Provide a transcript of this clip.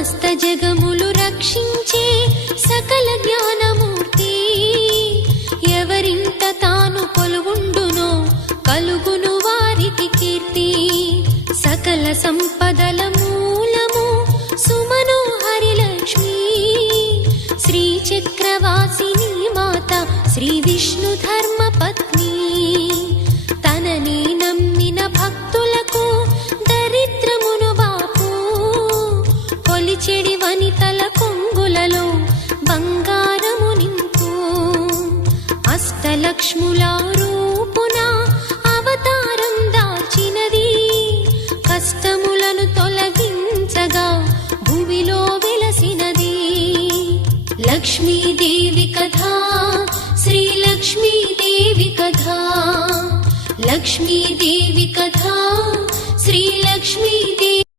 సమస్త జగములు రక్షించే సకల జ్ఞానమూర్తి, ఎవరింట తాను కొలువుండునో కలుగును వారికి కీర్తి. సకల సంపదల మూలము సుమనోహరి లక్ష్మి, శ్రీ చక్రవాసిని మాత శ్రీ విష్ణు ధర్మ పత్ని. తనని నమ్మిన భక్తులకు దరిద్రమును బాపు, కొలిచెడి వనితల కొంగులలో బంగారము నింపు. అష్టలక్ష్ముల రూపున అవతారం దాల్చినది, కష్టములను తొలగించగా భూమిలో వెలసినది. లక్ష్మీదేవి కథా, శ్రీ లక్ష్మీదేవి కథా, లక్ష్మీదేవి కథా, శ్రీ లక్ష్మీ